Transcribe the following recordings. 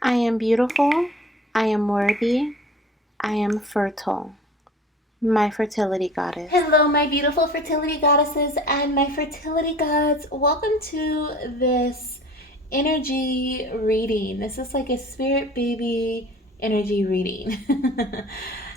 I am beautiful. I am worthy. I am fertile. My fertility goddess. Hello, my beautiful fertility goddesses and my fertility gods. Welcome to this energy reading. This is like a spirit baby energy reading.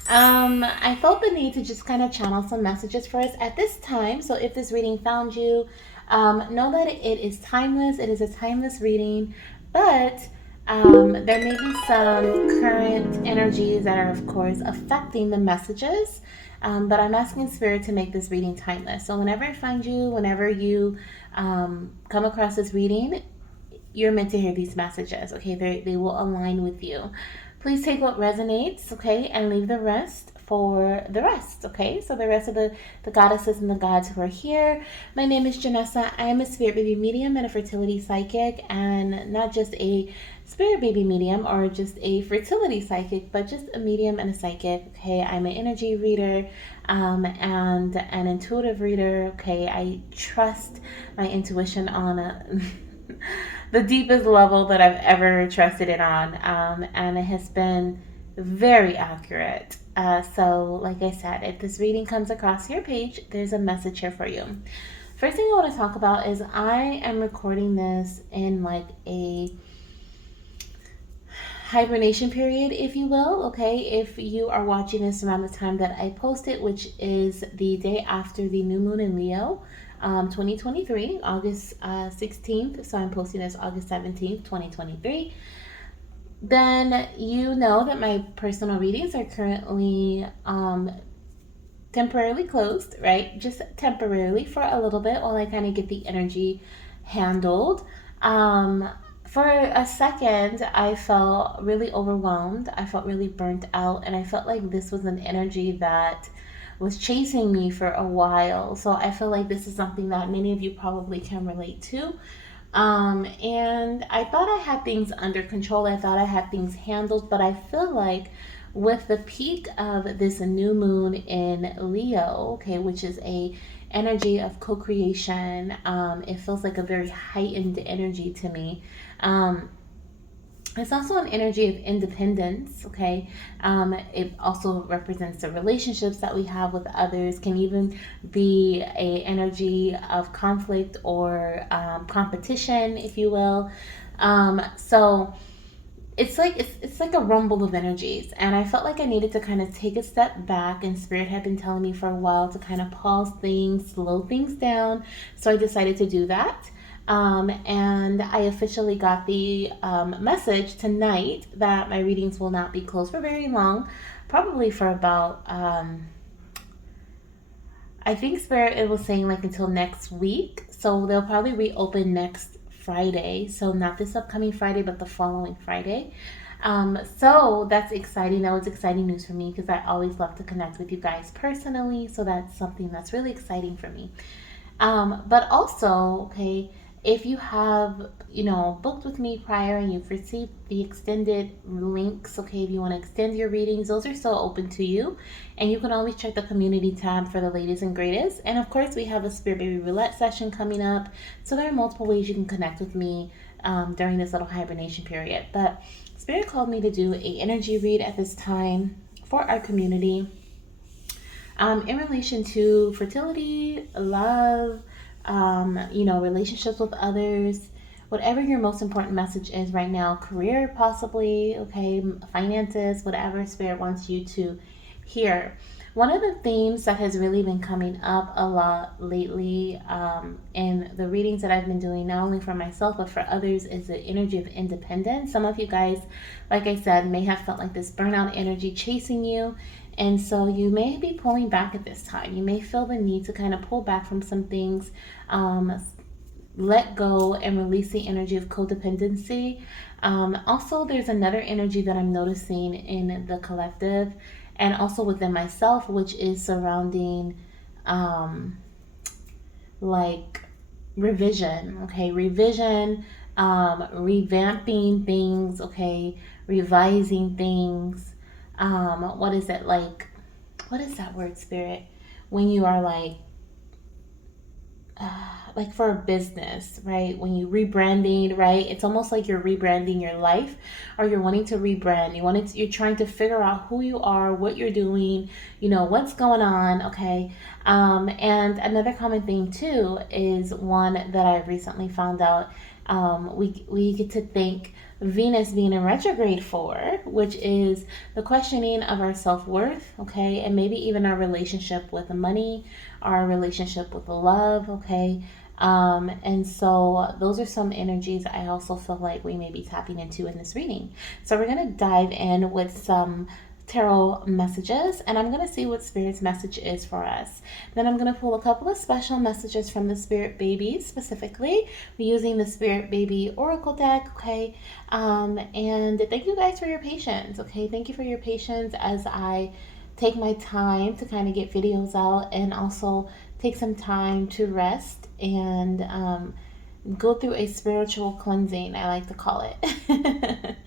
I felt the need to just kind of channel some messages for us at this time. So if this reading found you, know that it is timeless. It is a timeless reading, but there may be some current energies that are, of course, affecting the messages. But I'm asking Spirit to make this reading timeless. So whenever I find you, whenever you come across this reading, you're meant to hear these messages, okay? They will align with you. Please take what resonates, okay, and leave the rest for the rest, okay? So the rest of the goddesses and the gods who are here. My name is Janessa. I am a spirit baby medium and a fertility psychic, and not just a spirit baby medium or just a fertility psychic, but just a medium and a psychic, okay? I'm an energy reader and an intuitive reader, okay? I trust my intuition on the deepest level that I've ever trusted it on, and it has been very accurate. So, like I said, if this reading comes across your page, there's a message here for you. First thing I want to talk about is I am recording this in like a hibernation period, if you will. Okay, if you are watching this around the time that I post it, which is the day after the new moon in Leo, 2023, August 16th. So I'm posting this August 17th, 2023. Then you know that my personal readings are currently temporarily closed, right? Just temporarily for a little bit while I kind of get the energy handled. Um, for a second, I felt really overwhelmed. I felt really burnt out, and I felt like this was an energy that was chasing me for a while. So I feel like this is something that many of you probably can relate to. And I thought I had things under control. I thought I had things handled, but I feel like with the peak of this new moon in Leo, okay, which is a energy of co-creation, it feels like a very heightened energy to me. It's also an energy of independence, okay? It also represents the relationships that we have with others, can even be a energy of conflict or competition, if you will. So it's like a rumble of energies, and I felt like I needed to kind of take a step back, and Spirit had been telling me for a while to kind of pause things, slow things down. So I decided to do that. And I officially got the message tonight that my readings will not be closed for very long, probably for about I think Spirit it was saying like until next week. So they'll probably reopen next Friday. So not this upcoming Friday, but the following Friday. So that's exciting. That was exciting news for me because I always love to connect with you guys personally. So that's something that's really exciting for me. But also, okay, if you have, booked with me prior and you've received the extended links, okay, if you want to extend your readings, those are still open to you. And you can always check the community tab for the latest and greatest. And of course, we have a Spirit Baby Roulette session coming up. So there are multiple ways you can connect with me during this little hibernation period. But Spirit called me to do a energy read at this time for our community in relation to fertility, love, relationships with others, whatever your most important message is right now, career possibly, okay, finances, whatever Spirit wants you to hear. One of the themes that has really been coming up a lot lately in the readings that I've been doing, not only for myself but for others, is the energy of independence. Some of you guys, like I said, may have felt like this burnout energy chasing you. And so you may be pulling back at this time. You may feel the need to kind of pull back from some things, let go, and release the energy of codependency. Also, there's another energy that I'm noticing in the collective and also within myself, which is surrounding um, like revision, okay? Revision, revamping things, okay? Revising things. What is it like? What is that word, Spirit? When you are like, like for a business, right? When you rebranding, right? It's almost like you're rebranding your life, or you're wanting to rebrand. You're trying to figure out who you are, what you're doing, what's going on, okay? And another common thing too is one that I recently found out. We get to thank Venus being in retrograde for, which is the questioning of our self worth, okay, and maybe even our relationship with money, our relationship with love, okay. And so those are some energies I also feel like we may be tapping into in this reading. So we're going to dive in with some tarot messages, and I'm going to see what Spirit's message is for us. Then I'm going to pull a couple of special messages from the Spirit Babies, specifically using the Spirit Baby Oracle deck, okay? And thank you guys for your patience, okay? Thank you for your patience as I take my time to kind of get videos out, and also take some time to rest and go through a spiritual cleansing, I like to call it.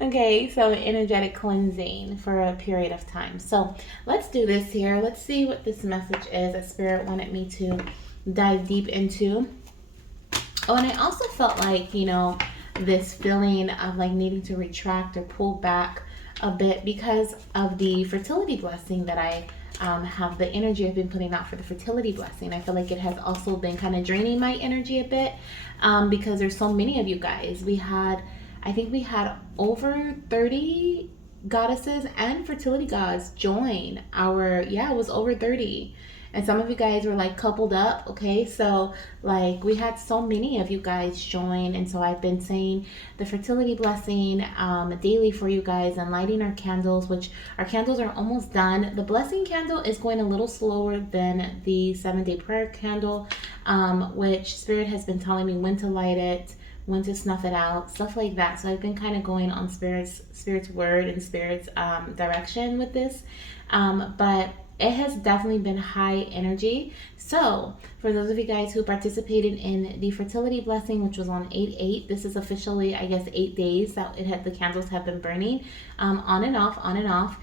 Okay, so energetic cleansing for a period of time. So let's do this here. Let's see what this message is that Spirit wanted me to dive deep into. Oh, and I also felt like, this feeling of like needing to retract or pull back a bit because of the fertility blessing that I have, the energy I've been putting out for the fertility blessing. I feel like it has also been kind of draining my energy a bit because there's so many of you guys. I think we had over 30 goddesses and fertility gods join our, yeah, it was over 30. And some of you guys were like coupled up, okay? So like we had so many of you guys join, and so I've been saying the fertility blessing daily for you guys, and lighting our candles, which our candles are almost done. The blessing candle is going a little slower than the 7-day prayer candle, which Spirit has been telling me when to light it, when to snuff it out, stuff like that. So I've been kind of going on Spirit's word and Spirit's direction with this, but it has definitely been high energy. So for those of you guys who participated in the fertility blessing, which was on 8/8, this is officially, I guess, 8 days that the candles have been burning, on and off, on and off.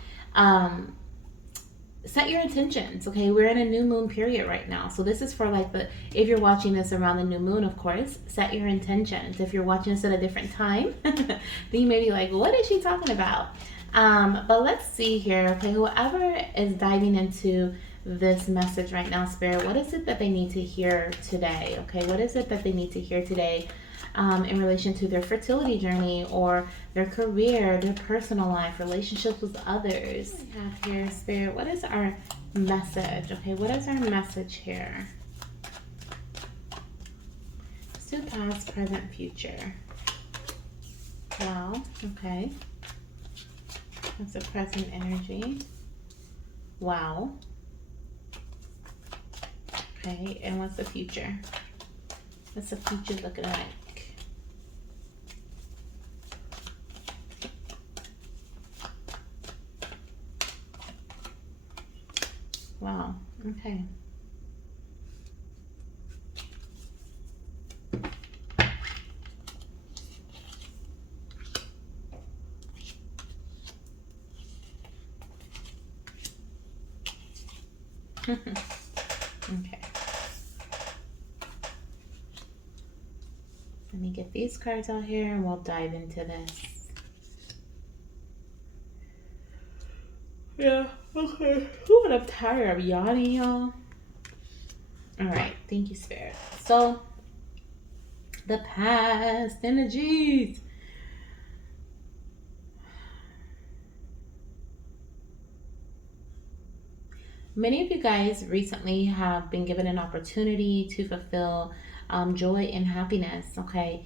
Set your intentions, okay? We're in a new moon period right now, so this is for like if you're watching this around the new moon, of course, set your intentions. If you're watching this at a different time, then you may be like, what is she talking about? But let's see here, okay? Whoever is diving into this message right now, Spirit, what is it that they need to hear today, okay? What is it that they need to hear today in relation to their fertility journey, or their career, their personal life, relationships with others? We have here, Spirit, what is our message, okay? What is our message here? Let's do past, present, future. Wow, okay. That's the present energy. Wow. Okay, and what's the future? What's the future looking like? Wow, okay. Okay. Let me get these cards out here and we'll dive into this. Yeah, okay. Ooh, I'm tired of yawning, y'all. Alright, thank you, Spirit. So, the past energies. Many of you guys recently have been given an opportunity to fulfill joy and happiness, okay,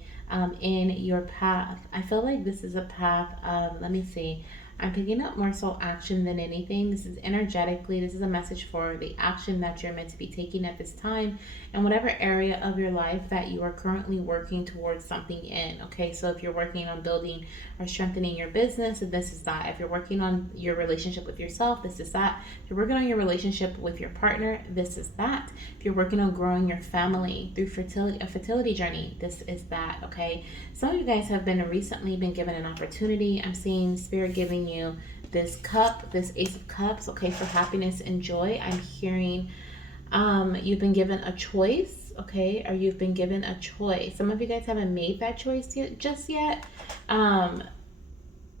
in your path. I feel like this is a path of, let me see, I'm picking up more so action than anything. This is energetically, this is a message for the action that you're meant to be taking at this time, and whatever area of your life that you are currently working towards something in, okay? So if you're working on building or strengthening your business, this is that. If you're working on your relationship with yourself, this is that. If you're working on your relationship with your partner, this is that. If you're working on growing your family through a fertility journey, this is that, okay? Some of you guys have recently been given an opportunity. I'm seeing Spirit giving you this cup, this Ace of Cups, okay, for happiness and joy. I'm hearing you've been given a choice, okay? Or you've been given a choice. Some of you guys haven't made that choice just yet, um,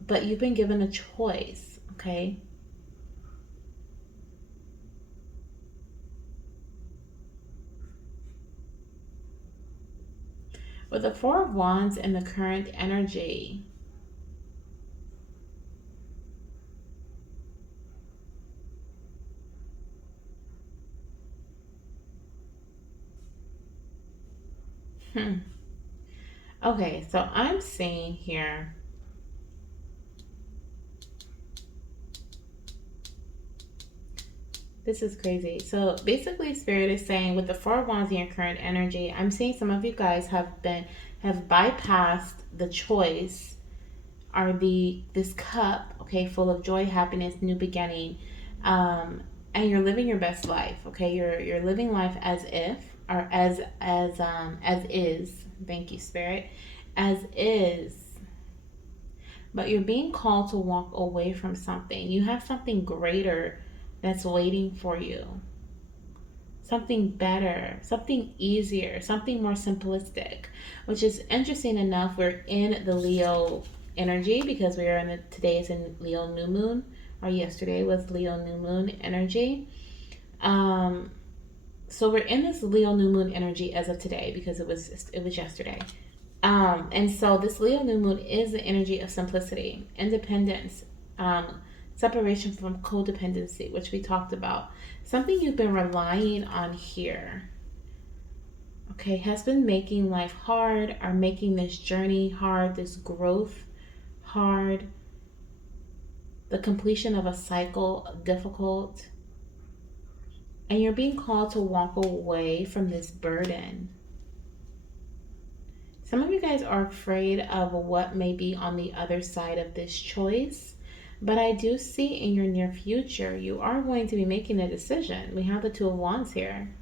but you've been given a choice, okay? With the Four of Wands and the current energy, hmm. Okay, so I'm seeing here, this is crazy. So basically, Spirit is saying with the Four of Wands and your current energy, I'm seeing some of you guys have bypassed the choice, are this cup, okay, full of joy, happiness, new beginning, um, and you're living your best life, okay. You're living life as if, or as is. Thank you, Spirit, as is. But you're being called to walk away from something. You have something greater that's waiting for you, something better, something easier, something more simplistic, which is interesting enough. We're in the Leo energy because we are in today is in Leo new moon, or yesterday was Leo new moon energy. Um, so we're in this Leo new moon energy as of today because it was yesterday. And so this Leo new moon is the energy of simplicity, independence, separation from codependency, which we talked about. Something you've been relying on here, okay, has been making life hard, or making this journey hard, this growth hard, the completion of a cycle difficult. And you're being called to walk away from this burden. Some of you guys are afraid of what may be on the other side of this choice, but I do see in your near future you are going to be making a decision. We have the Two of Wands here.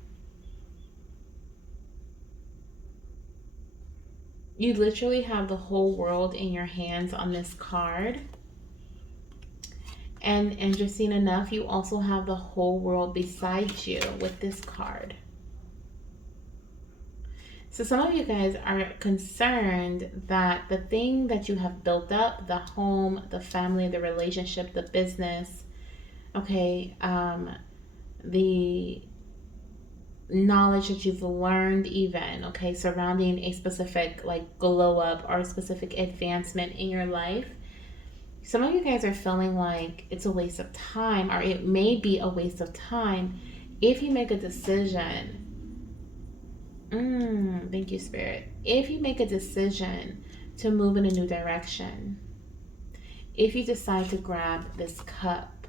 You literally have the whole world in your hands on this card. And interesting enough, you also have the whole world beside you with this card. So some of you guys are concerned that the thing that you have built up, the home, the family, the relationship, the business, okay, the knowledge that you've learned, even, okay, surrounding a specific like glow up or a specific advancement in your life, some of you guys are feeling like it's a waste of time, or it may be a waste of time if you make a decision. Thank you, Spirit. If you make a decision to move in a new direction, if you decide to grab this cup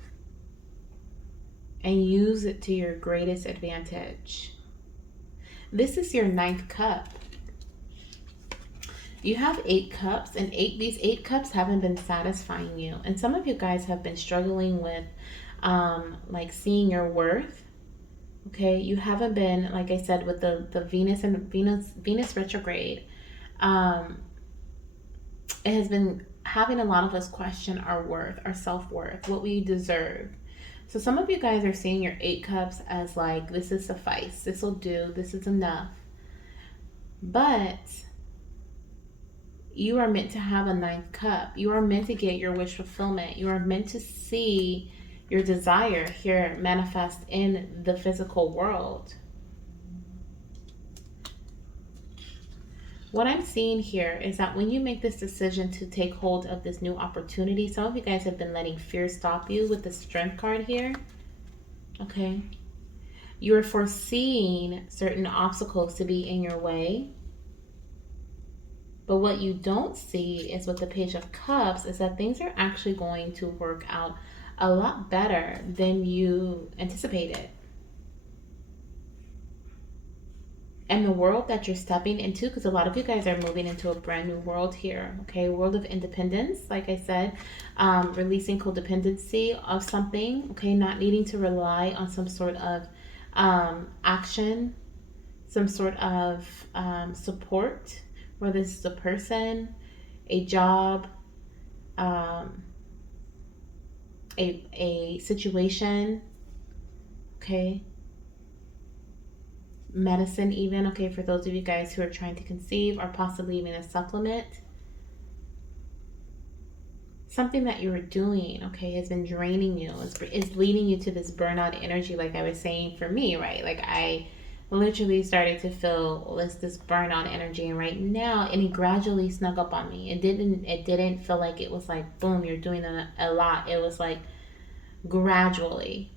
and use it to your greatest advantage, this is your ninth cup. You have 8 cups, and these 8 cups haven't been satisfying you. And some of you guys have been struggling with like seeing your worth. Okay, you haven't been, like I said, with the Venus retrograde. Um, it has been having a lot of us question our worth, our self-worth, what we deserve. So some of you guys are seeing your 8 cups as like, this is suffice, this will do, this is enough. But you are meant to have a ninth cup. You are meant to get your wish fulfillment. You are meant to see your desire here manifest in the physical world. What I'm seeing here is that when you make this decision to take hold of this new opportunity, some of you guys have been letting fear stop you with the Strength card here. Okay. You're foreseeing certain obstacles to be in your way. But what you don't see is with the Page of Cups is that things are actually going to work out a lot better than you anticipated. And the world that you're stepping into, because a lot of you guys are moving into a brand new world here, okay? World of independence, like I said, releasing codependency of something, okay? Not needing to rely on some sort of action, some sort of support, whether this is a person, a job, a situation, okay? medicine, even, okay, for those of you guys who are trying to conceive, or possibly even a supplement. Something that you were doing, okay, has been draining you, is leading you to this burnout energy, like I was saying for me, right? Like I literally started to feel this burnout energy, and right now, and it gradually snuck up on me. It didn't feel like it was like boom, you're doing a lot. It was like gradually.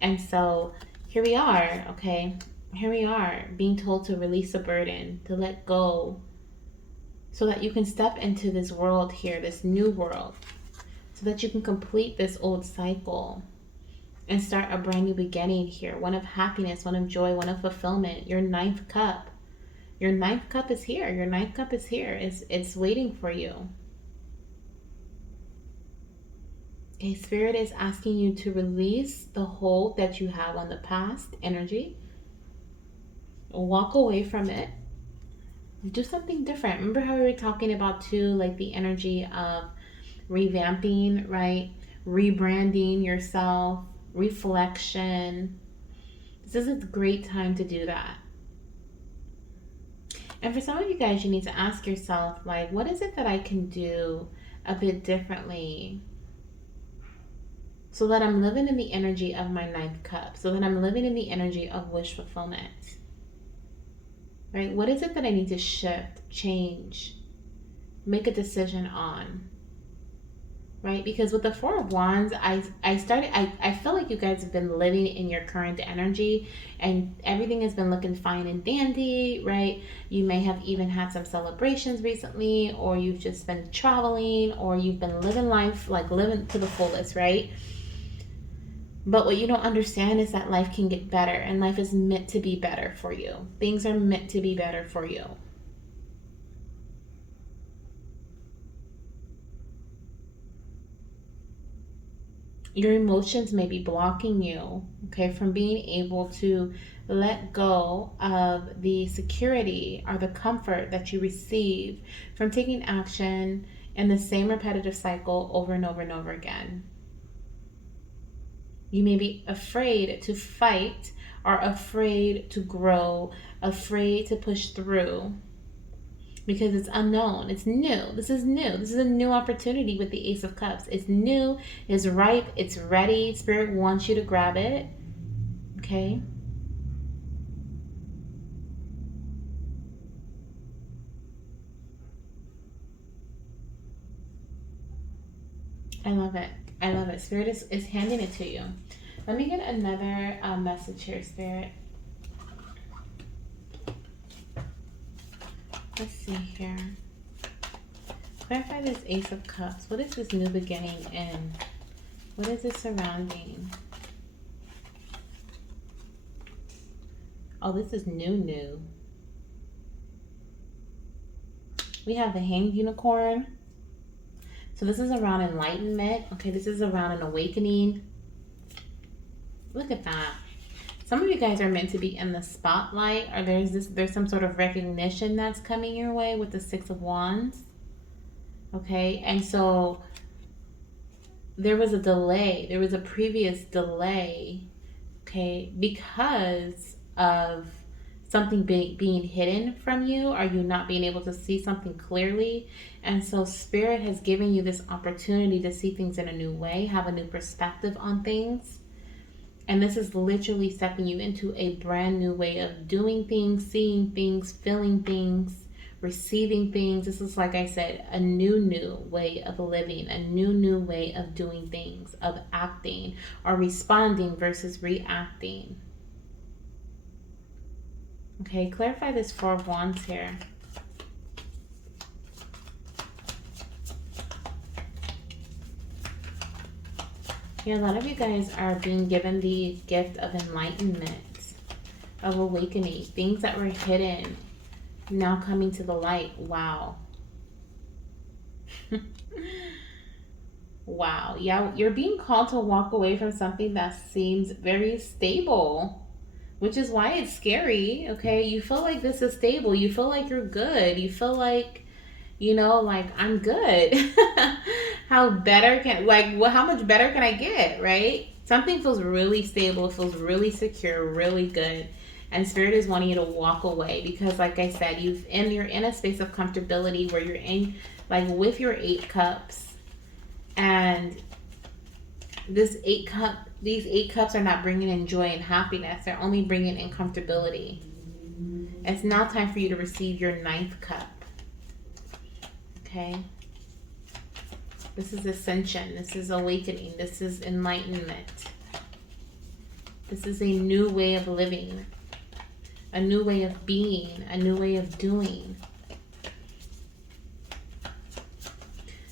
And so here we are, okay? Here we are being told to release a burden, to let go, so that you can step into this world here, this new world, so that you can complete this old cycle and start a brand new beginning here. One of happiness, one of joy, one of fulfillment. Your ninth cup. Your ninth cup is here. Your ninth cup is here. It's waiting for you. Okay, Spirit is asking you to release the hold that you have on the past energy. Walk away from it. Do something different. Remember how we were talking about too, like the energy of revamping, right? Rebranding yourself, reflection. This is a great time to do that. And for some of you guys, you need to ask yourself, like, what is it that I can do a bit differently so that I'm living in the energy of my ninth cup, so that I'm living in the energy of wish fulfillment, right? What is it that I need to shift, change, make a decision on? Right? Because with the Four of Wands, I feel like you guys have been living in your current energy and everything has been looking fine and dandy, right? You may have even had some celebrations recently, or you've just been traveling, or you've been living life, like living to the fullest, right? But what you don't understand is that life can get better, and life is meant to be better for you. Things are meant to be better for you. Your emotions may be blocking you, okay, from being able to let go of the security or the comfort that you receive from taking action in the same repetitive cycle over and over and over again. You may be afraid to fight, or afraid to grow, afraid to push through, because it's unknown. It's new. This is new. This is a new opportunity with the Ace of Cups. It's new, it's ripe, it's ready. Spirit wants you to grab it. Okay? I love it. I love it. Spirit is handing it to you. Let me get another message here, Spirit. Let's see here. Clarify this Ace of Cups. What is this new beginning in? What is it surrounding? Oh, this is new. We have the Hanged Unicorn. So this is around enlightenment. Okay, this is around an awakening. Look at that. Some of you guys are meant to be in the spotlight, or there's some sort of recognition that's coming your way with the Six of Wands. Okay, and so there was a delay. There was a previous delay, okay, because of something being hidden from you, or you not being able to see something clearly. And so Spirit has given you this opportunity to see things in a new way, have a new perspective on things. And this is literally stepping you into a brand new way of doing things, seeing things, feeling things, receiving things. This is, like I said, a new way of living, a new way of doing things, of acting or responding versus reacting. Okay, clarify this Four of Wands here. Yeah, a lot of you guys are being given the gift of enlightenment, of awakening. Things that were hidden now coming to the light. Wow. Wow. Yeah, you're being called to walk away from something that seems very stable, which is why it's scary. Okay, you feel like this is stable, you feel like you're good, you feel like, like I'm good. How better can, like, well, how much better can I get, right? Something feels really stable, feels really secure, really good, And Spirit is wanting you to walk away because, like I said, you're in a space of comfortability where you're in, like, with your 8 cups, and these 8 cups are not bringing in joy and happiness. They're only bringing in comfortability. It's now time for you to receive your 9th cup. Okay. This is ascension. This is awakening. This is enlightenment. This is a new way of living, a new way of being, a new way of doing.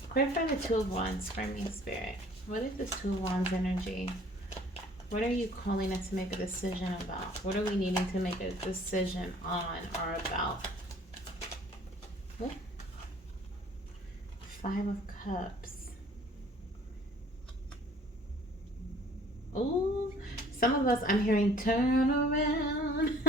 Clarify the Two of Wands for me, Spirit. What is the Two of Wands energy? What are you calling us to make a decision about? What are we needing to make a decision on or about? What? 5 of Cups. Oh, some of us, I'm hearing turn around.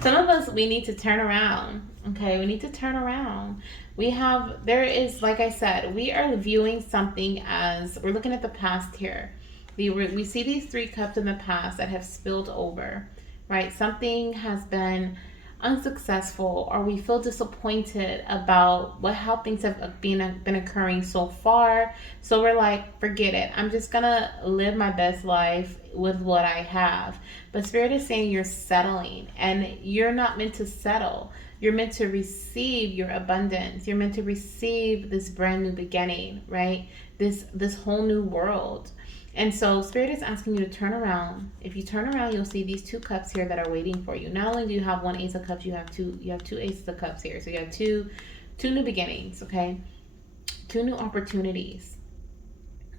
Some of us, we need to turn around. Okay, we need to turn around. There is, like I said, we are viewing something as, we're looking at the past here. We see these 3 cups in the past that have spilled over, right? Something has been unsuccessful, or we feel disappointed about how things have been occurring so far. So we're like, forget it. I'm just gonna live my best life with what I have. But Spirit is saying you're settling, and you're not meant to settle. You're meant to receive your abundance. You're meant to receive this brand new beginning, right? This whole new world. And so Spirit is asking you to turn around. If you turn around, you'll see these 2 cups here that are waiting for you. Not only do you have 1 Ace of Cups, you have two Aces of Cups here. So you have two new beginnings, okay? 2 new opportunities.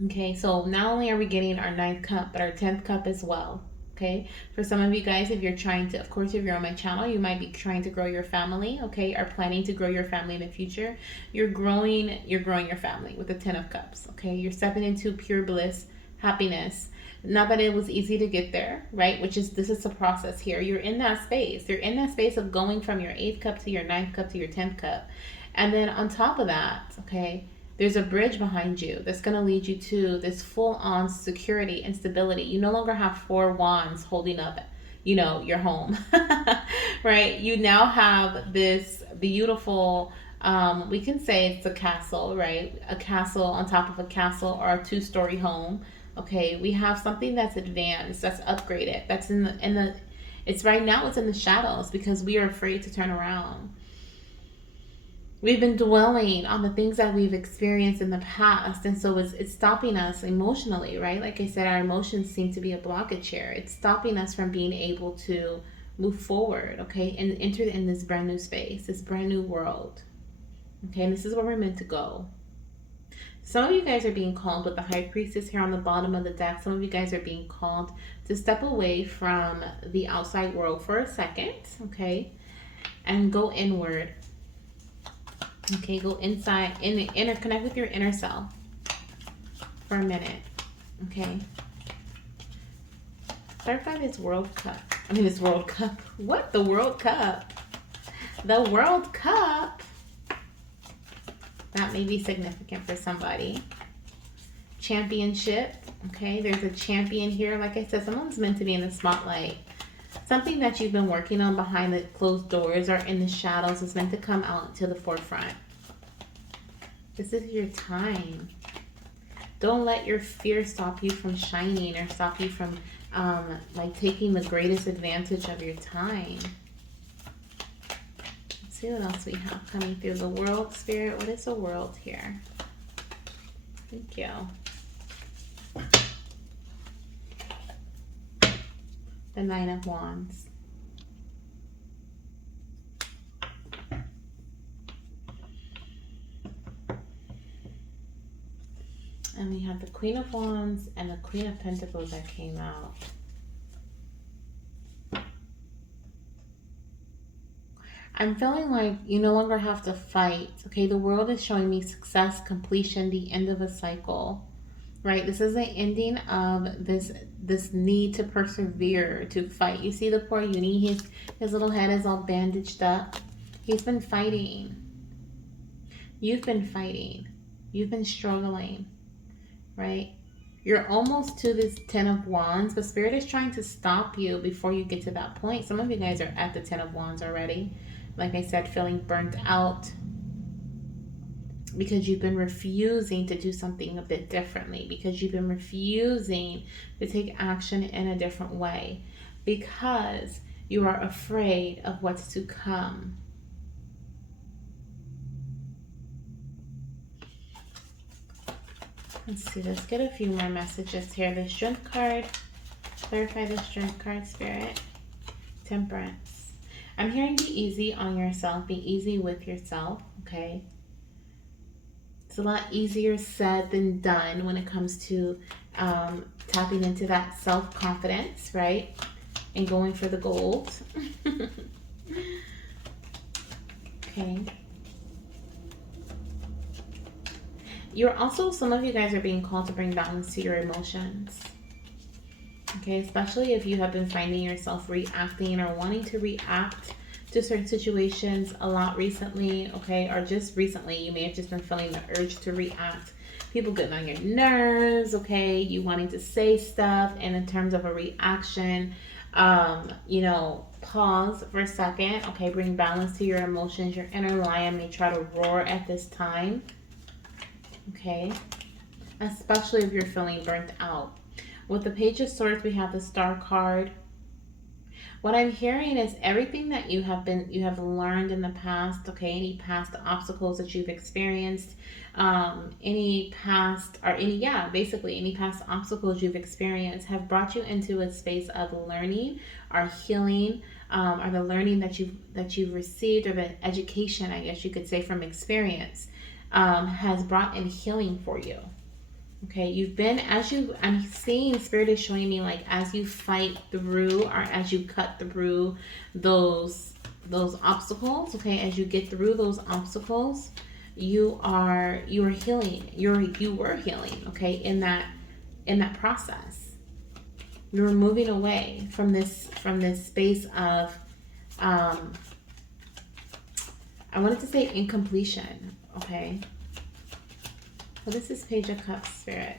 Okay, so not only are we getting our 9th cup, but our 10th cup as well. Okay, for some of you guys, if you're trying to, of course, if you're on my channel, you might be trying to grow your family, okay, or planning to grow your family in the future. You're growing your family with the 10 of Cups, okay? You're stepping into pure bliss, happiness. Not that it was easy to get there, right? This is the process here. You're in that space. You're in that space of going from your 8th cup to your 9th cup to your 10th cup. And then on top of that, okay, there's a bridge behind you that's going to lead you to this full-on security and stability. You no longer have 4 wands holding up, your home, right? You now have this beautiful, we can say it's a castle, right? A castle on top of a castle, or a 2-story home. Okay, we have something that's advanced, that's upgraded, that's it's right now, it's in the shadows because we are afraid to turn around. We've been dwelling on the things that we've experienced in the past, and so it's stopping us emotionally, right? Like I said, our emotions seem to be a blockage here. It's stopping us from being able to move forward, okay, and enter in this brand new space, this brand new world, okay? And this is where we're meant to go. Some of you guys are being called with the High Priestess here on the bottom of the deck. Some of you guys are being called to step away from the outside world for a second, okay, and go inward. Okay, go inside, connect with your inner self for a minute. Okay. Clarify this World Cup. This World Cup. What? The World Cup. The World Cup. That may be significant for somebody. Championship. Okay, there's a champion here. Like I said, someone's meant to be in the spotlight. Something that you've been working on behind the closed doors or in the shadows is meant to come out to the forefront. This is your time. Don't let your fear stop you from shining, or stop you from taking the greatest advantage of your time. Let's see what else we have coming through. The World, Spirit. What is the World here? Thank you. The 9 of Wands. And we have the Queen of Wands and the Queen of Pentacles that came out. I'm feeling like you no longer have to fight. Okay, the World is showing me success, completion, the end of a cycle. Right? This is the ending of this need to persevere, to fight. You see the poor Uni, his little head is all bandaged up. He's been fighting. You've been fighting. You've been struggling. Right? You're almost to this Ten of Wands, but Spirit is trying to stop you before you get to that point. Some of you guys are at the Ten of Wands already. Like I said, feeling burnt out because you've been refusing to do something a bit differently, because you've been refusing to take action in a different way, because you are afraid of what's to come. Let's see, let's get a few more messages here. The Strength card, clarify the Strength card, Spirit. Temperance. I'm hearing be easy on yourself, be easy with yourself, okay? It's a lot easier said than done when it comes to tapping into that self-confidence, right? And going for the gold. Okay. You're also, some of you guys are being called to bring balance to your emotions. Okay, especially if you have been finding yourself reacting or wanting to react to certain situations a lot recently, okay, or just recently, you may have just been feeling the urge to react. People getting on your nerves, okay, you wanting to say stuff, and in terms of a reaction, you know, pause for a second, okay, bring balance to your emotions. Your inner lion may try to roar at this time, okay, especially if you're feeling burnt out. With the Page of Swords, we have the Star card. What I'm hearing is everything that you have learned in the past, okay, any past obstacles that you've experienced, any past, or any, yeah, basically any past obstacles you've experienced have brought you into a space of learning or healing, or the learning that you've received, or the education, I guess you could say, from experience, has brought in healing for you. Okay, you've been, I'm seeing Spirit is showing me, like, as you fight through, or as you cut through those obstacles, okay, as you get through those obstacles, you are healing. You were healing, okay, in that process. You were moving away from this space of I wanted to say incompletion, okay? Well, this is Page of Cups, Spirit.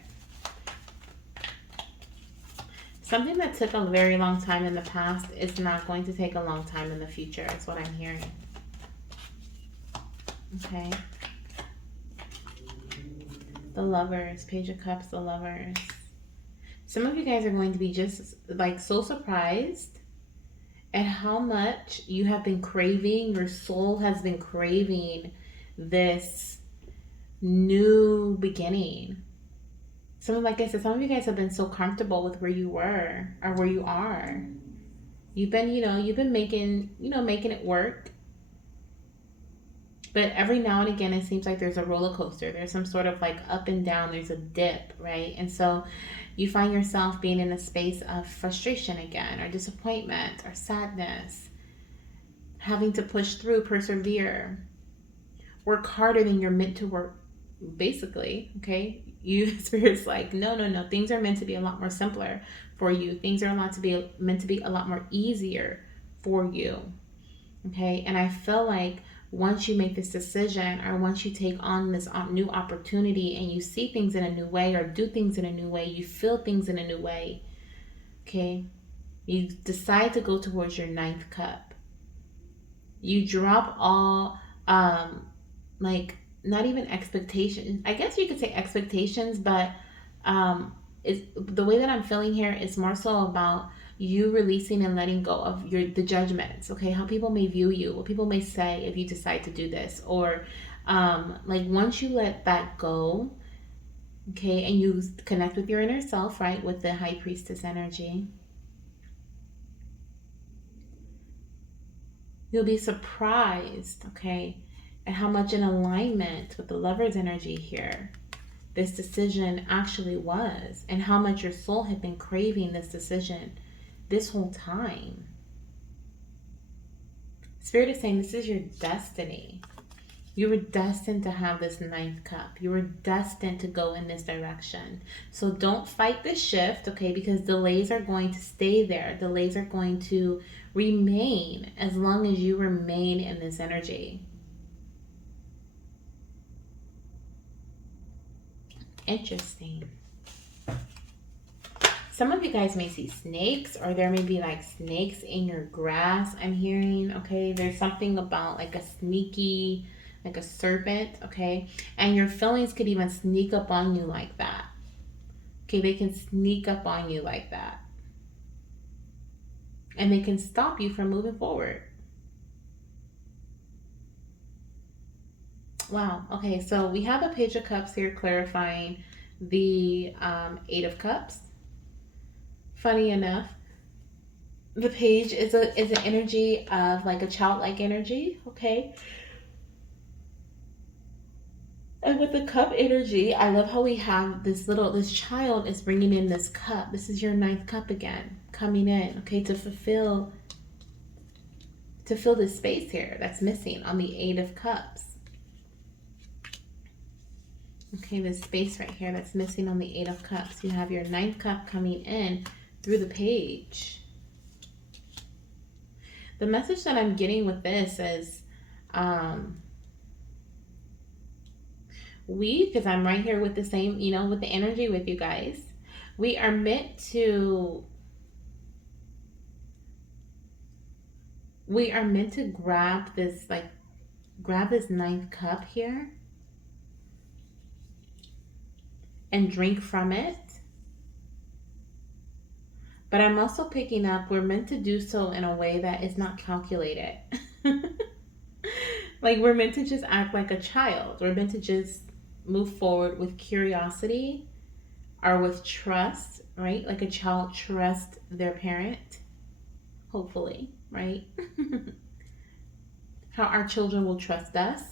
Something that took a very long time in the past is not going to take a long time in the future, is what I'm hearing. Okay. The Lovers, Page of Cups, the Lovers. Some of you guys are going to be just, like, so surprised at how much you have been craving, your soul has been craving this new beginning. Like I said, some of you guys have been so comfortable with where you were, or where you are. You've been making it work. But every now and again, it seems like there's a roller coaster. There's some sort of, like, up and down. There's a dip, right? And so you find yourself being in a space of frustration again, or disappointment, or sadness, having to push through, persevere, work harder than you're meant to work, basically, okay? Spirit's like, no, things are meant to be a lot more simpler for you. Things are meant to be a lot more easier for you, okay? And I feel like once you make this decision, or once you take on this new opportunity, and you see things in a new way, or do things in a new way, you feel things in a new way, okay? You decide to go towards your 9th cup. You drop all, like, not even expectations. I guess you could say expectations, but it's, the way that I'm feeling here is more so about you releasing and letting go of the judgments, okay? How people may view you, what people may say if you decide to do this, or like, once you let that go, okay, and you connect with your inner self, right, with the High Priestess energy, you'll be surprised, okay, at how much in alignment with the Lover's energy here this decision actually was, and how much your soul had been craving this decision this whole time. Spirit is saying this is your destiny. You were destined to have this 9th cup. You were destined to go in this direction. So don't fight the shift, okay? Because delays are going to stay there. Delays are going to remain as long as you remain in this energy. Interesting. some of you guys may see snakes, or there may be like snakes in your grass. I'm hearing, okay, there's something about like a sneaky, like a serpent, okay, and your feelings could even sneak up on you like that. Okay, they can sneak up on you like that, and they can stop you from moving forward. Wow. Okay, so we have a Page of Cups here clarifying the Eight of Cups. Funny enough, the page is an energy of like a childlike energy, okay? And with the cup energy, I love how we have this child is bringing in this cup. This is your ninth cup again, coming in, okay, to fill this space here that's missing on the Eight of Cups. Okay, this space right here that's missing on the Eight of Cups. You have your ninth cup coming in through the page. The message that I'm getting with this is because I'm right here with the same, with the energy with you guys, we are meant to grab this ninth cup here and drink from it. But I'm also picking up we're meant to do so in a way that is not calculated. Like we're meant to just act like a child. We're meant to just move forward with curiosity or with trust, right? Like a child trusts their parent, hopefully, right? How our children will trust us.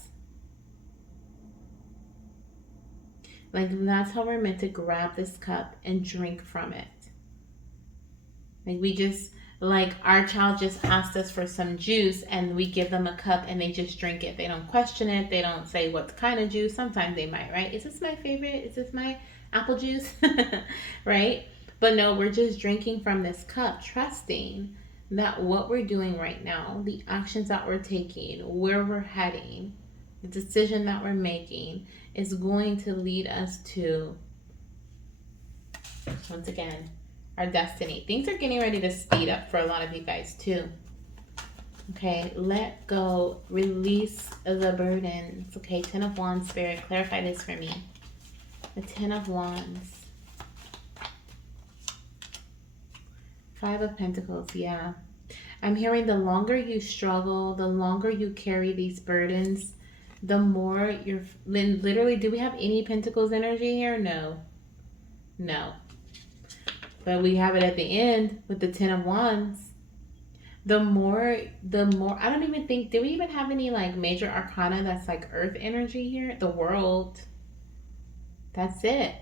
Like that's how we're meant to grab this cup and drink from it. Like our child just asked us for some juice and we give them a cup and they just drink it. They don't question it. They don't say what kind of juice. Sometimes they might, right? Is this my favorite? Is this my apple juice? Right? But no, we're just drinking from this cup, trusting that what we're doing right now, the actions that we're taking, where we're heading, the decision that we're making is going to lead us to, once again, our destiny. Things are getting ready to speed up for a lot of you guys too. Okay, let go, release the burdens. Okay, Ten of Wands, Spirit, clarify this for me. The Ten of Wands. Five of Pentacles, yeah. I'm hearing the longer you struggle, the longer you carry these burdens, the more you're, literally, do we have any Pentacles energy here? No. No. But we have it at the end with the Ten of Wands. The more, I don't even think, do we even have any like major arcana that's like earth energy here? The World. That's it.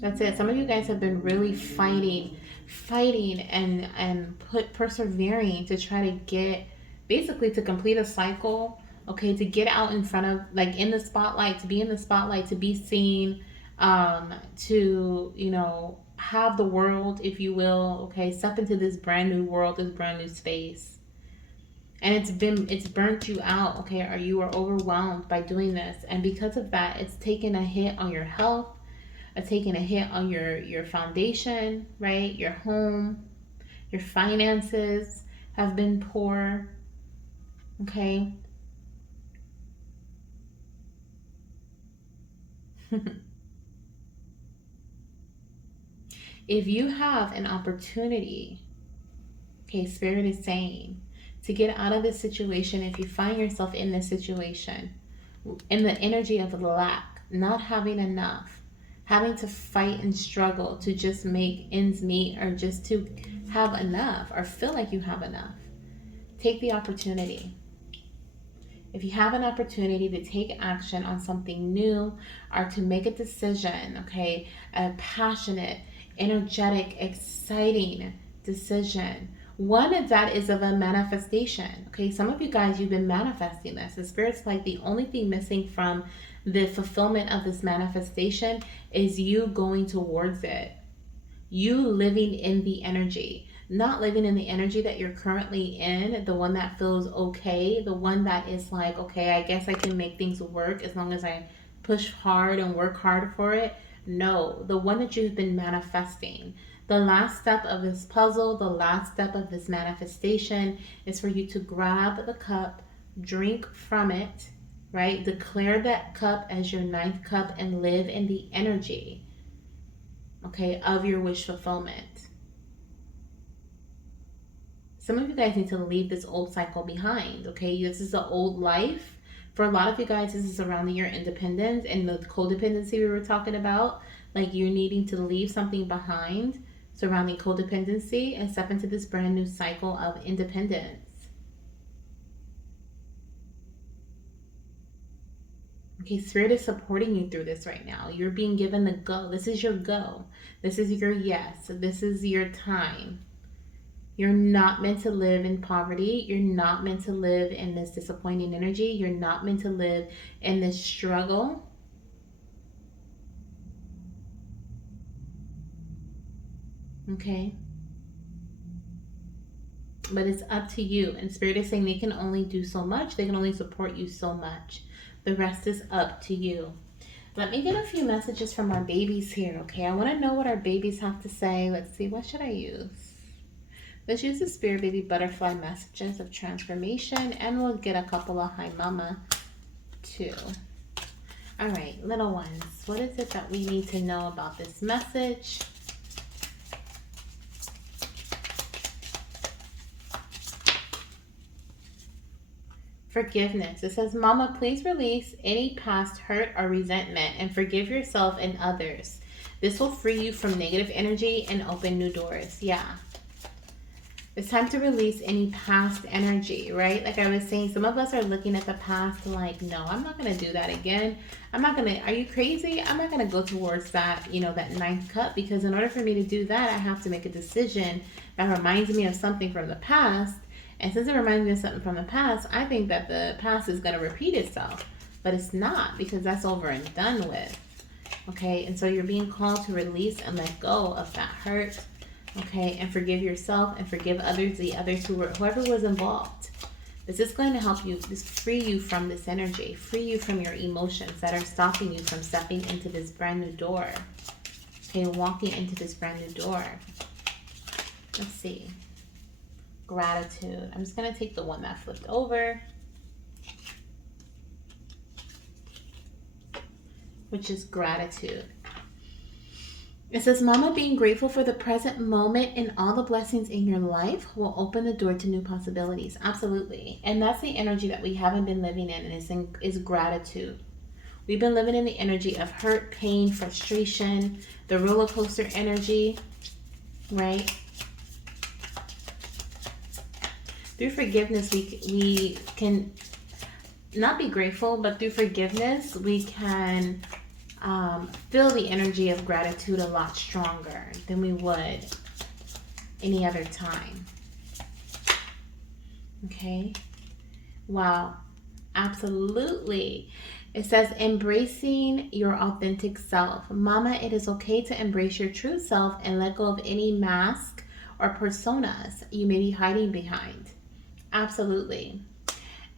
That's it. Some of you guys have been really fighting and persevering to try to get, basically to complete a cycle, okay, to get out in front of, like in the spotlight, to be in the spotlight, to be seen, to, have the world, if you will, okay, step into this brand new world, this brand new space. And it's burnt you out, okay, or you are overwhelmed by doing this. And because of that, it's taken a hit on your health, it's taken a hit on your foundation, right? Your home, your finances have been poor, okay? If you have an opportunity, okay, Spirit is saying, to get out of this situation, if you find yourself in this situation, in the energy of lack, not having enough, having to fight and struggle to just make ends meet or just to have enough or feel like you have enough, take the opportunity. If you have an opportunity to take action on something new or to make a decision, okay, a passionate, energetic, exciting decision, one that is of a manifestation, okay? Some of you guys, you've been manifesting this. The Spirit's like the only thing missing from the fulfillment of this manifestation is you going towards it. You living in the energy, not living in the energy that you're currently in, the one that feels okay, the one that is like, okay, I guess I can make things work as long as I push hard and work hard for it. No, the one that you've been manifesting. The last step of this puzzle, the last step of this manifestation is for you to grab the cup, drink from it, right? Declare that cup as your ninth cup and live in the energy, okay, of your wish fulfillment. Some of you guys need to leave this old cycle behind, okay? This is the old life. For a lot of you guys, this is surrounding your independence and the codependency we were talking about. Like you needing to leave something behind surrounding codependency and step into this brand new cycle of independence. Okay, Spirit is supporting you through this right now. You're being given the go. This is your go. This is your yes. This is your time. You're not meant to live in poverty. You're not meant to live in this disappointing energy. You're not meant to live in this struggle. Okay? But it's up to you. And Spirit is saying they can only do so much. They can only support you so much. The rest is up to you. Let me get a few messages from our babies here, okay? I want to know what our babies have to say. Let's see. What should I use? Let's use the Spirit Baby Butterfly messages of transformation, and we'll get a couple of Hi Mama too. All right, little ones, what is it that we need to know about this message? Forgiveness. It says, Mama, please release any past hurt or resentment and forgive yourself and others. This will free you from negative energy and open new doors. Yeah. It's time to release any past energy, right? Like I was saying, some of us are looking at the past like, no, I'm not going to do that again. Are you crazy? I'm not going to go towards that, that ninth cup, because in order for me to do that, I have to make a decision that reminds me of something from the past. And since it reminds me of something from the past, I think that the past is going to repeat itself. But it's not, because that's over and done with. Okay, and so you're being called to release and let go of that hurt. Okay, and forgive yourself and forgive others, whoever was involved. This is going to help you, free you from this energy, free you from your emotions that are stopping you from stepping into this brand new door. Okay, walking into this brand new door. Let's see. Gratitude. I'm just going to take the one that flipped over, which is gratitude. It says, Mama, being grateful for the present moment and all the blessings in your life will open the door to new possibilities. Absolutely. And that's the energy that we haven't been living in, and is gratitude. We've been living in the energy of hurt, pain, frustration, the roller coaster energy, right? Through forgiveness, we can not be grateful, but through forgiveness, we can feel the energy of gratitude a lot stronger than we would any other time. Okay? Wow. Absolutely. It says, embracing your authentic self. Mama, it is okay to embrace your true self and let go of any mask or personas you may be hiding behind. Absolutely.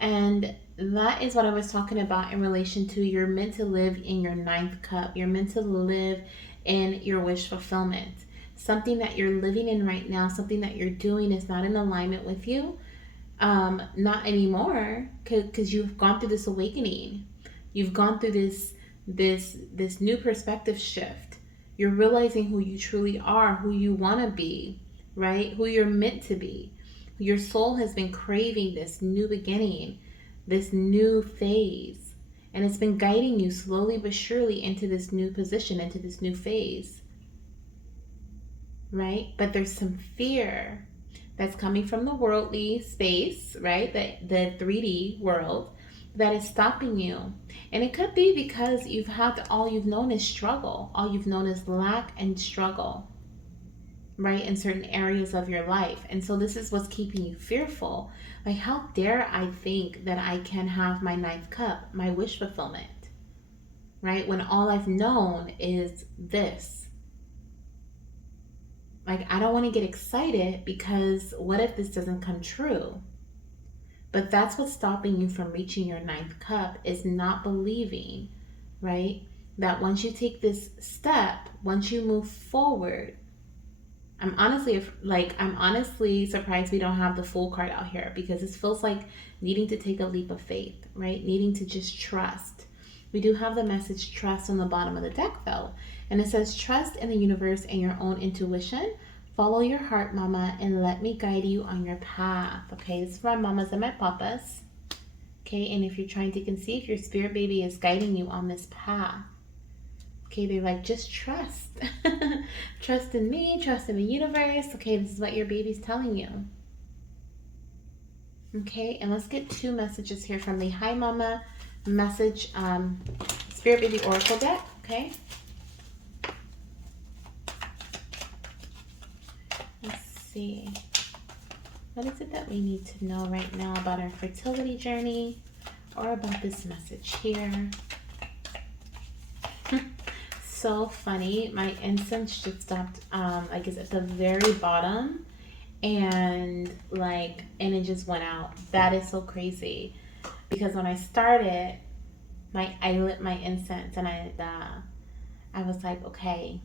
And that is what I was talking about in relation to you're meant to live in your ninth cup. You're meant to live in your wish fulfillment. Something that you're living in right now, something that you're doing is not in alignment with you. Not anymore, because you've gone through this awakening. You've gone through this new perspective shift. You're realizing who you truly are, who you want to be, right? Who you're meant to be. Your soul has been craving this new beginning, this new phase, and it's been guiding you slowly but surely into this new position, into this new phase, right? But there's some fear that's coming from the worldly space, right? The 3D world that is stopping you. And it could be because all you've known is struggle. All you've known is lack and struggle, right, in certain areas of your life. And so this is what's keeping you fearful. Like, how dare I think that I can have my ninth cup, my wish fulfillment, right, when all I've known is this. Like, I don't want to get excited because what if this doesn't come true? But that's what's stopping you from reaching your ninth cup, is not believing, right, that once you take this step, once you move forward, I'm honestly surprised we don't have the full card out here, because this feels like needing to take a leap of faith, right? Needing to just trust. We do have the message trust on the bottom of the deck though. And it says trust in the universe and your own intuition. Follow your heart, mama, and let me guide you on your path. Okay, this is for my mamas and my papas. Okay, and if you're trying to conceive, your spirit baby is guiding you on this path. Okay, they're like, just trust. Trust in me, trust in the universe. Okay, this is what your baby's telling you. Okay, and let's get 2 messages here from the Hi Mama message Spirit Baby Oracle deck. Okay, let's see. What is it that we need to know right now about our fertility journey, or about this message here? So funny. My incense just stopped. I guess at the very bottom, and it just went out. That is so crazy, because when I started, I lit my incense, and I was like, okay,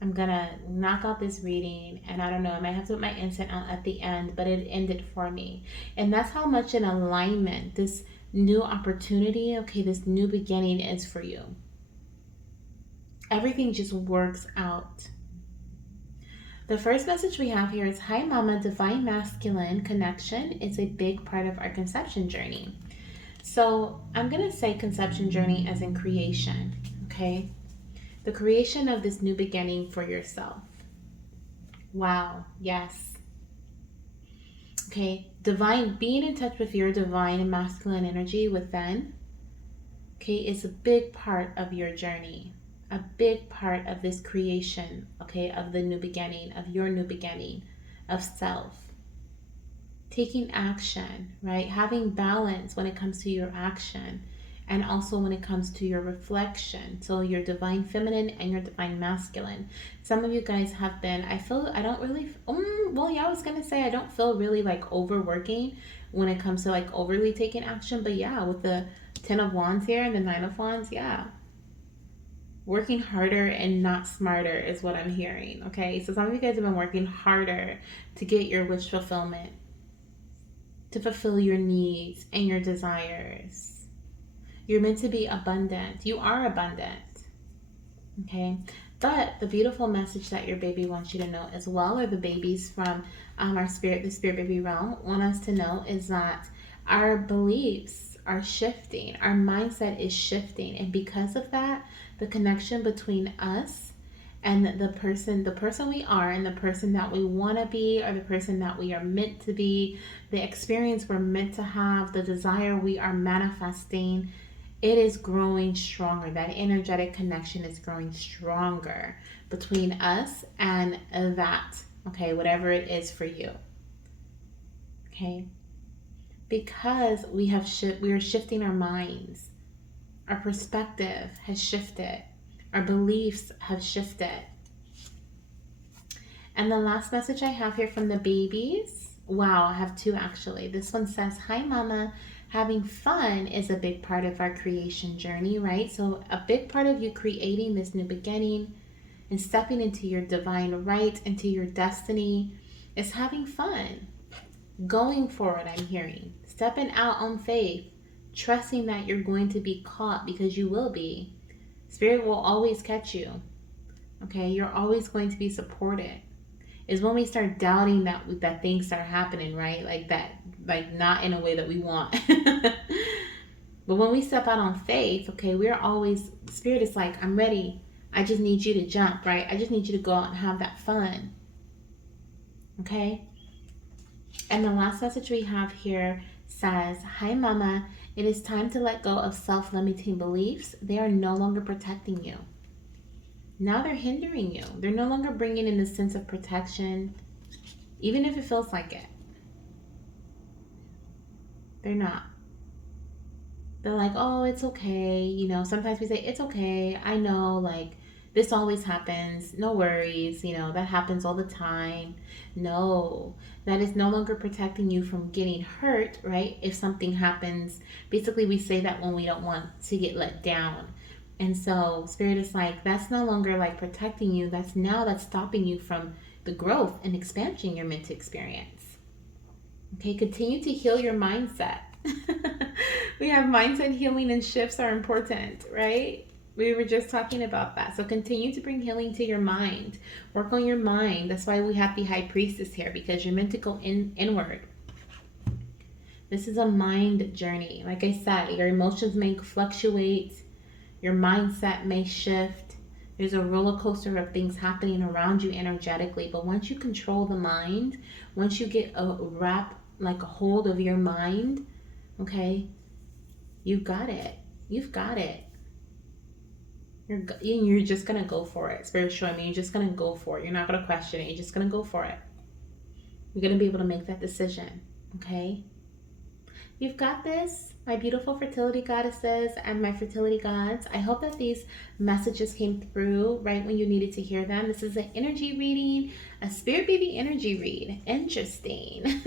I'm gonna knock out this reading, and I don't know, I might have to put my incense out at the end, but it ended for me, and that's how much in alignment this new opportunity, okay, this new beginning is for you. Everything just works out. The first message we have here is, Hi Mama, divine masculine connection is a big part of our conception journey. So I'm going to say conception journey as in creation, okay? The creation of this new beginning for yourself. Wow, yes. Okay, divine, being in touch with your divine and masculine energy within, okay, is a big part of your journey. A big part of this creation, okay, of the new beginning, of your new beginning, of self. Taking action, right? Having balance when it comes to your action, and also when it comes to your reflection. So your divine feminine and your divine masculine. Some of you guys have been, I don't really, well, yeah, I was gonna say I don't feel really like overworking when it comes to like overly taking action, but yeah, with the 10 of Wands here and the 9 of Wands, yeah. Working harder and not smarter is what I'm hearing, okay? So some of you guys have been working harder to get your wish fulfillment, to fulfill your needs and your desires. You're meant to be abundant. You are abundant, okay? But the beautiful message that your baby wants you to know as well, or the babies from the spirit baby realm want us to know, is that our beliefs are shifting. Our mindset is shifting. And because of that, the connection between us and the person we are, and the person that we want to be, or the person that we are meant to be, the experience we're meant to have, the desire we are manifesting, it is growing stronger. That energetic connection is growing stronger between us and that, okay, whatever it is for you, okay? Because we are shifting our minds. Our perspective has shifted. Our beliefs have shifted. And the last message I have here from the babies, wow, I have 2 actually. This one says, Hi Mama, having fun is a big part of our creation journey, right? So a big part of you creating this new beginning and stepping into your divine right, into your destiny, is having fun. Going forward, I'm hearing. Stepping out on faith, trusting that you're going to be caught, because you will be. Spirit will always catch you. Okay, you're always going to be supported. Is when we start doubting that things start happening, right? Like that, like not in a way that we want. But when we step out on faith, okay, we're always, Spirit is like, I'm ready. I just need you to jump, right? I just need you to go out and have that fun. Okay? And the last message we have here says, Hi Mama, it is time to let go of self-limiting beliefs. They are no longer protecting you. Now they're hindering you. They're no longer bringing in a sense of protection, even if it feels like it. They're not. They're like, oh, it's okay. You know, sometimes we say, it's okay. I know, like, This always happens. No worries. That happens all the time. No, that is no longer protecting you from getting hurt, right? If something happens, basically, we say that when we don't want to get let down. And so, Spirit is like, that's no longer like protecting you. That's stopping you from the growth and expansion you're meant to experience. Okay, continue to heal your mindset. We have mindset healing and shifts are important, right? We were just talking about that. So continue to bring healing to your mind. Work on your mind. That's why we have the high priestess here, because you're meant to go inward. This is a mind journey. Like I said, your emotions may fluctuate, your mindset may shift. There's a roller coaster of things happening around you energetically. But once you control the mind, once you get like a hold of your mind, okay, you've got it. You've got it. You're just gonna go for it. Spirit showing me you're just gonna go for it. You're not gonna question it. You're just gonna go for it. You're gonna be able to make that decision. Okay? You've got this, my beautiful fertility goddesses and my fertility gods. I hope that these messages came through right when you needed to hear them. This is an energy reading, a spirit baby energy read. Interesting.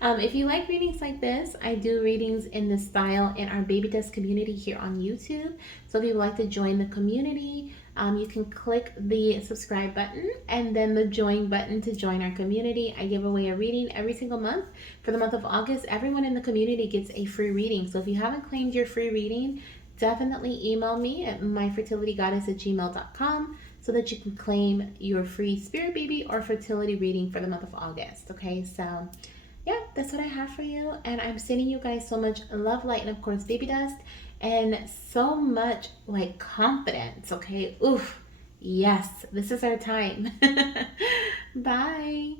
If you like readings like this, I do readings in this style in our Baby Dust community here on YouTube. So if you would like to join the community, you can click the subscribe button and then the join button to join our community. I give away a reading every single month. For the month of August, everyone in the community gets a free reading. So if you haven't claimed your free reading, definitely email me at myfertilitygoddess@gmail.com so that you can claim your free spirit baby or fertility reading for the month of August. Okay, so yeah, that's what I have for you. And I'm sending you guys so much love, light, and of course, baby dust, and so much like confidence. Okay, oof, yes, this is our time. Bye.